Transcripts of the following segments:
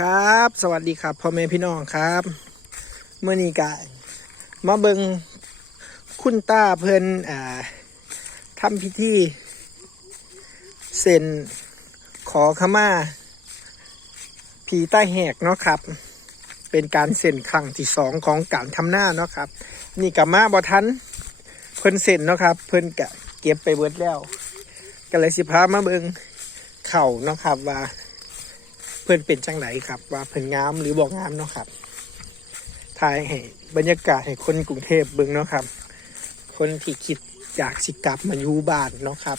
ครับ สวัสดีครับพ่อแม่พี่น้องครับเมื่อนี้กายมาเบิงคุณตาเพิ่นอ่าทำพิธีเซ็นขอขมาผีใต้แหกเนาะครับ เป็นการเซ็นครั้งที่สองของการทำหน้าเนาะครับ นี่กับมาบอทันเพิ่นเซ็นเนาะครับ เพิ่นกะเก็บไปเบิดแล้วก็เลยสิพามาเบิงเข่าเนาะครับว่า พื่นเป็นจังไหนครับ ว่าเพื่นงามหรือบอกงามเนาะครับถ่ายให้บรรยากาศให้คนกรุงเทพเบิ่งเนาะครับ คนที่คิดอยากสิกลับมาอยู่บ้านเนาะครับ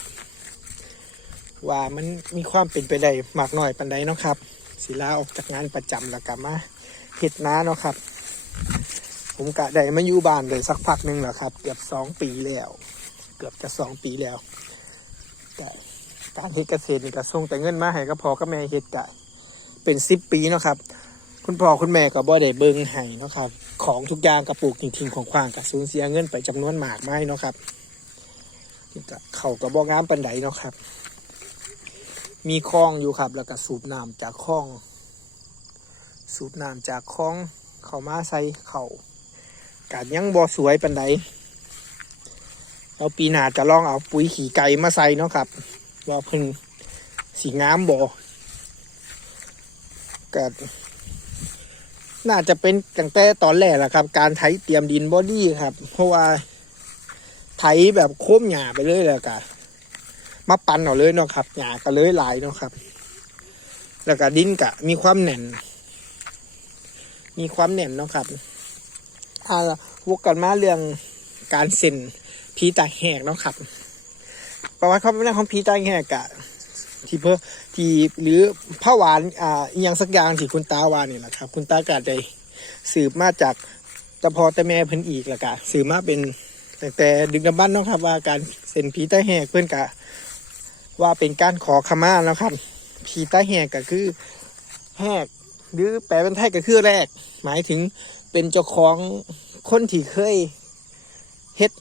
ว่ามันมีความเป็นไปได้มากน้อยปันใดเนาะครับ ศิลาออกจากงานประจำแล้วกลับมาเฮ็ดนาเนาะครับ ผมกะได้มาอยู่บ้านเลยสักพักหนึ่งแล้วครับ เกือบสองปีแล้ว เกือบจะสองปีแล้วแต่การเฮ็ดเกษตรนี่ก็ส่งแต่เงินมาให้ก็พอก็แม่เฮ็ดกะ เป็นสิบปีเนาะครับ คุณพ่อคุณแม่ก็บ่ได้เบิ่งให้เนาะครับ ของทุกอย่างกระปลูกทิ้งๆของขวางกับสูญเสียเงินไปจำนวนมากไม่เนาะครับนี่ก็เขาก็บ่งามปันไดเนาะครับ มีคลองอยู่ครับ แล้วก็สูบน้ำจากคลอง สูบน้ำจากคลองเข้ามาใส่เขาการยังบ่สวยปันไดเอาปีหนาจะลองเอาปุ๋ยขี่ไก่มาใส่เนาะครับว่าเพิ่นสีงามบ่ ก็น่าจะเป็นตั้งแต่ตอนแรกแหละครับ การไถเตรียมดินบอดี้ครับ เพราะว่าไถแบบโค้มหญ้าไปเลยแหละก็มาปั่นเอาเลยเนาะครับหญ้าก็เลยหลายเนาะครับ แล้วก็ดินกะ มีความแน่น มีความแน่นเนาะครับอ่าวกกันมาเรื่องการเซ็นพีตาแหกเนาะครับ ประวัติความเป็นมาของพีตาแหกกะ ที่เพื่อที่หรือผ้าหวานอ่าอหย่างสักอย่างที่คุณตาวานนี่แหละครับ คุณตากาได้สืบมาจากตะพอแต่แม่เพิ่นอีกแล้วกะสืบมาเป็นแต่แต่ดึกดำบันเนาะครับ ว่าการเซ็นผีต้แหกเพื่อนกะ ว่าเป็นการขอขมาแล้วครับผีต้แหกก็คือแหกหรือแปลเป็นไทยก็คือแรก หมายถึงเป็นเจ้าของคนที่เคยเฮ็ด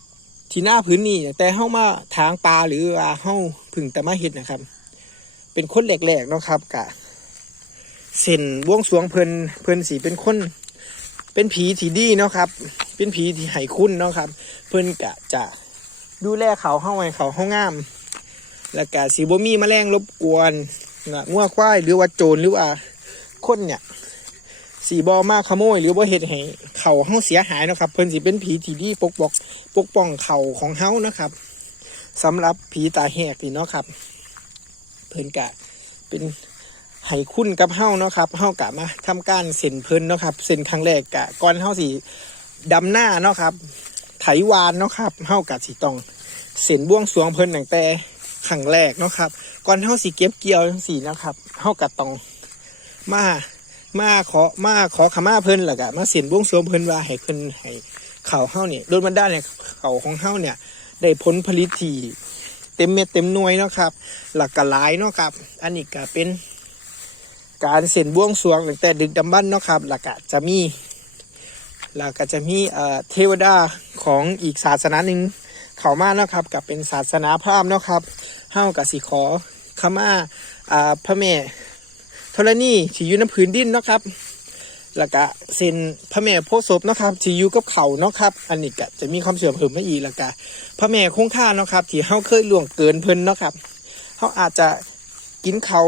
ที่หน้าพื้นนี่แต่เฮ้ามาทางปลาหรือว่าเฮ้าพึ่งแต่มาเฮ็ดนะครับ เป็นคนแหลกๆเนาะครับกะเส้นบวงสวงเพิ่นเพิ่นสีเป็นคน เป็นผีที่ดีเนาะครับ เป็นผีที่ให้คุณเนาะครับ เพิ่นกะจะดูแลเขาเฮาให้เขาเฮางาม แล้วกะสีบ่มีแมลงรบกวนนะงัวควายหรือว่าโจรหรือว่าคนเนี่ยสีบอมากขโมย หรือว่าเฮ็ดให้เขาเฮาเสียหายเนาะครับ เพิ่นสิเป็นผีที่ดีปกปกปกป้องเขาของเฮานะครับสำหรับผีตาแหกนี่เนาะครับ เพิ่นกะเป็นให้คุณกับเฮ้าเนาะครับเฮ้ากะมาทำการเซ็นเพิ่นเนาะครับเซ็นครั้งแรกกะก่อนเฮ้าสิดำหน้าเนาะครับ ไถวานเนาะครับเฮ้ากะสิต้องเซ็นบ่วงสวงเพิ่นตั้งแต่ครั้งแรกเนาะครับ ก่อนเฮ้าสิเก็บเกี่ยวจังซี่นะครับเฮ้ากะต้องมามาขอมาขอขมาเพิ่นแล้วกะมาเซ็นบ่วงสรวงเพิ่นว่าให้เพิ่นให้เขาเฮ้าเนี่ยโดนบันดาลเนี่ยเขาของเฮ้าเนี่ย ได้ผลผลิตที่ เต็มเม็ดเต็มหน่วยเนาะครับ หลักกะหลายเนาะครับ อันนี้ก็เป็นการเส้นบ่วงสรวงตั้งแต่ดึกดำบรรพ์เนาะครับหลักกะจะมีหลักก็จะมีเอ่อเทวดาของอีกศาสนาหนึ่งเข้ามาเนาะครับกับเป็นศาสนาพราหมณ์เนาะครับเฮากับสิขอขมาอ่าพระแม่ธรณีที่อยู่ในผืนดินเนาะครับ แล้วก็เซนพระแม่โพธิ์ศพเนาะครับที่อยู่กับเขาเนาะครับ อันนี้ก็จะมีความเสื่อมเพิ่มมาอีกแล้วก็พระแม่คงค่าเนาะครับ ที่เฮาเคยล่วงเกินเพิ่นเนาะครับเฮาอาจจะกินเขา